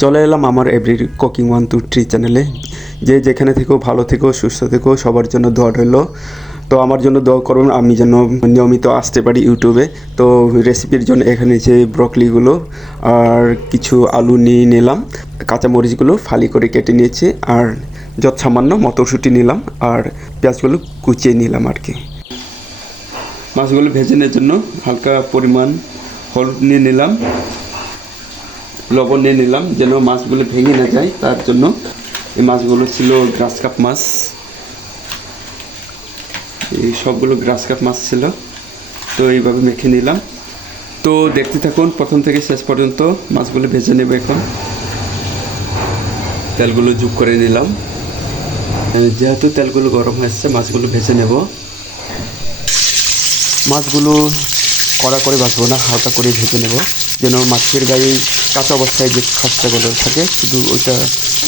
চলে এলাম আমার every cooking one two three চ্যানেলে। যে যেখানে থেকেও ভালো থেকো, সুস্থ থেকো, সবার জন্য দোয়া রইল। তো আমার জন্য দোয়া করুন, আমি যেন নিয়মিত আসতে পারি ইউটিউবে। তো রেসিপির জন্য এখানে যে ব্রকলিগুলো আর কিছু আলু নিয়ে নিলাম, কাঁচামরিচগুলো ফালি করে কেটে নিয়েছি, আর যত সামান্য মটরশুঁটি নিলাম, আর পেঁয়াজগুলো কুচিয়ে নিলাম আর কি। মাছগুলো ভেজে নেওয়ার জন্য হালকা পরিমাণ হলুদ নিয়ে নিলাম। লবণ নিয়ে নিলাম, যেন মাছগুলো ভেঙে না যায়, তার জন্য এই মাছগুলো ছিল গ্রাস কাপ মাছ। এই সবগুলো গ্রাস কাপ মাছ ছিল, তো এইভাবে মেখে নিলাম। তো দেখতে থাকুন, প্রথম থেকে শেষ পর্যন্ত মাছগুলো ভেজে নেব এখন। তেলগুলো যোগ করে নিলাম। যেহেতু তেলগুলো গরম হয়েছে, মাছগুলো ভেজে নেব। মাছগুলো কড়া করে ভাজবো না, হালকা করে ভেজে নেব, যেন মাছের গায়ে কাঁচা অবস্থায় যে খাস্তাগুলো থাকে, শুধু ওইটা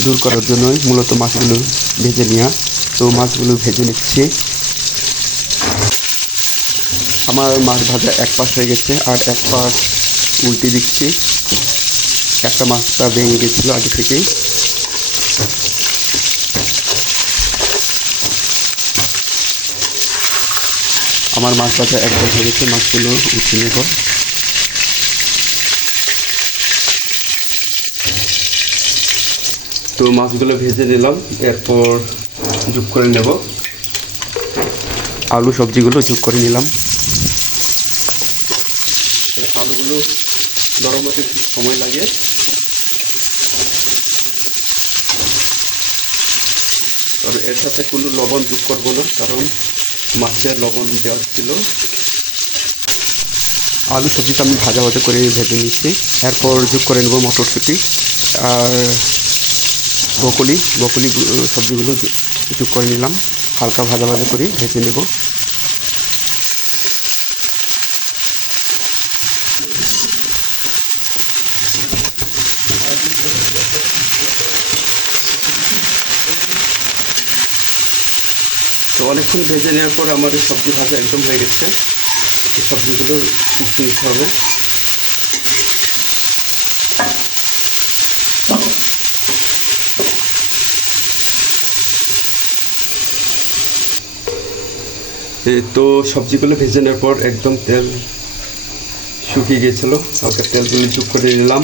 দূর করার জন্যই মূলত মাছগুলো ভেজে নেওয়া তো মাছগুলো ভেজে নিচ্ছি। আমার মাছ ভাজা এক পাশ হয়ে গেছে, আর এক পাশ উল্টে দিচ্ছি। একটা মাছটা ভেঙে গেছিল আগে থেকেই। আমার মাছ ভাজা এক পাশ হয়ে গেছে, মাছগুলো উঠিয়ে নেব। তো মাছগুলো ভেজে নিলাম, এরপর যোগ করে নেব। আলু সবজিগুলো যোগ করে নিলাম। আলুগুলো নরম হতে সময় লাগে। আর এর সাথে কোনো লবণ যোগ করব না, কারণ মাছের লবণ দেওয়া ছিল। আলু সবজিটা আমি ভাজা ভাজা করে ভেজে নিচ্ছি। এরপর যোগ করে নেব মটরশুঁটি। আর বকলি বকলি সবজিগুলো যোগ করে নিলাম। হালকা ভাজা ভাজা করে ভেজে নেব। তো অনেকক্ষণ ভেজে নেওয়ার পর এই সবজি ভাজা একদম হয়ে গেছে। সবজিগুলো নিতে হবে। তো সবজিগুলো ভেজে নেওয়ার পর একদম তেল শুকিয়ে গিয়েছিল। হালকা তেলগুলো যোগ করে নিলাম।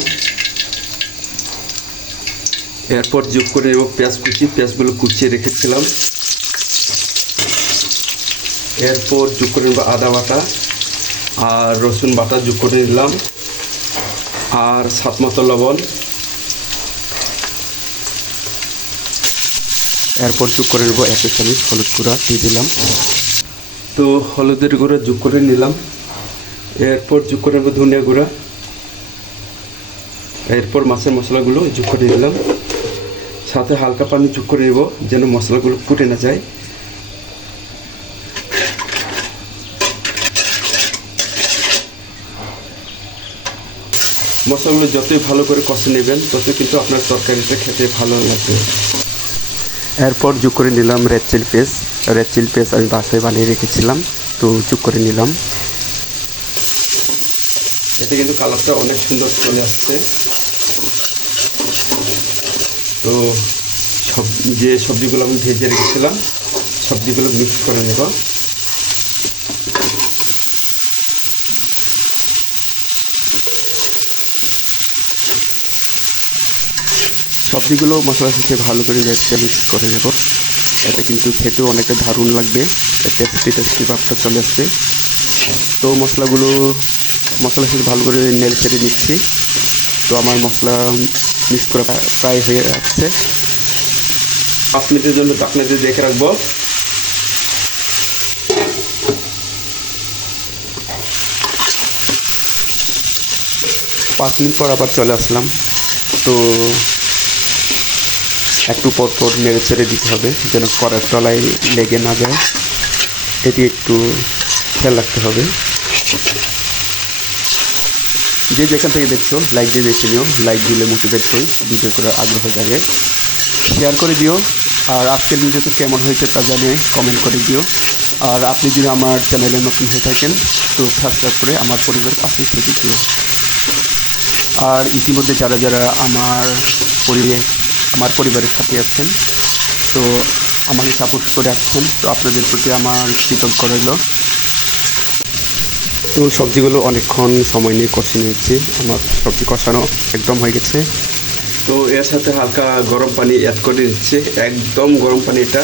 এরপর যোগ করে নেব পেঁয়াজ কুচি। পেঁয়াজগুলো কুচিয়ে রেখেছিলাম। এরপর যোগ করে নেব আদা বাটা আর রসুন বাটা যোগ করে নিলাম। আর সাত মতো লবণ। এরপর যোগ করে নেব এক চামচ হলুদ গুঁড়া দিয়ে দিলাম। তো হলুদের গুঁড়া যোগ করে নিলাম। এরপর যোগ করে নেব ধনিয়া গুঁড়া। এরপর মাছের মশলাগুলো যোগ করে নিলাম। সাথে হালকা পানি যোগ করে নেব যেন মশলাগুলো ফুটে না যায়। মশলাগুলো যতই ভালো করে কষে নেবেন তত কিন্তু আপনার তরকারিটা খেতে ভালো লাগবে। এরপর যোগ করে নিলাম red chilli paste red chilli paste আমি বাসায় বানিয়ে রেখেছিলাম, তো যোগ করে নিলাম। এতে কিন্তু কালারটা অনেক সুন্দর চলে আসছে। তো সব যে সবজিগুলো আমি ভেজে রেখেছিলাম, সবজিগুলো মিক্স করে নেব। সবজিগুলো মশলার সাথে ভালো করে যাচ্ছে মিক্স করে নেব। এতে কিন্তু খেতেও অনেকটা দারুণ লাগবে। টেস্টি টেস্টি ভাবটা চলে আসছে তো মশলাগুলো মশলার সাথে ভালো করে নেড়ে চেড়ে নিচ্ছি। তো আমার মশলা মিক্স করা প্রায় হয়ে যাচ্ছে। পাঁচ মিনিটের জন্য আপনাদের দেখে রাখব। পাঁচ মিনিট পর আবার চলে আসলাম। তো একটু পর পর নেড়ে চেড়ে দিতে হবে, যেন কড়ার তলায় লেগে না যায়। এটি একটু খেয়াল রাখতে হবে। যে যেখান থেকে দেখছ লাইক দিয়ে দেখে নিও লাইক দিলে মোটিভেট হই ভিডিও করার আগ্রহ জাগে। শেয়ার করে দিও, আর আজকের ভিডিওতে কেমন হয়েছে তা জানিয়ে কমেন্ট করে দিও। আর আপনি যদি আমার চ্যানেলে নতুন হয়ে থাকেন, তো সাবস্ক্রাইব করে আমার পরিবারের পাশেই থেকে দিও। আর ইতিমধ্যে যারা যারা আমার পরিবার আমার পরিবারের সাথে আছেন। তো আমাকে সাপোর্ট করে আসছেন। তো আপনাদের প্রতি আমার কৃতজ্ঞ রইল। তো সবজিগুলো অনেকক্ষণ সময় নিয়ে কষে নিয়েছি। আমার সবজি কষানো একদম হয়ে গেছে। তো এর সাথে হালকা গরম পানি অ্যাড করে দিচ্ছি। একদম গরম পানি এটা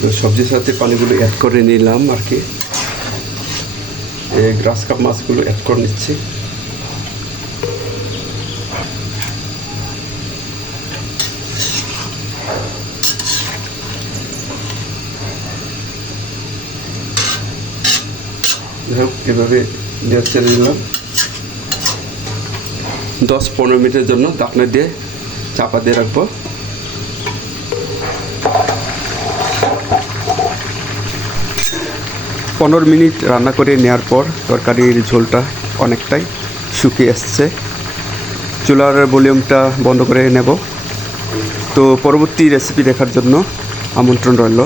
তো সবজির সাথে পানিগুলো অ্যাড করে নিলাম আর কি। গ্রাস কাপ মাছগুলো অ্যাড করে নিচ্ছি। যাই হোক, এভাবে দেড় ছেড়ে দিলাম দশ পনেরো মিনিটের জন্য ডাকনা দিয়ে চাপা দিয়ে রাখব। পনেরো মিনিট রান্না করে নেওয়ার পর তরকারির ঝোলটা অনেকটাই শুকিয়ে এসছে। চুলার ভলিউমটা বন্ধ করে নেব। তো পরবর্তী রেসিপি দেখার জন্য আমন্ত্রণ রইল।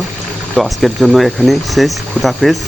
তো আজকের জন্য এখানে শেষ। খুদাফেজ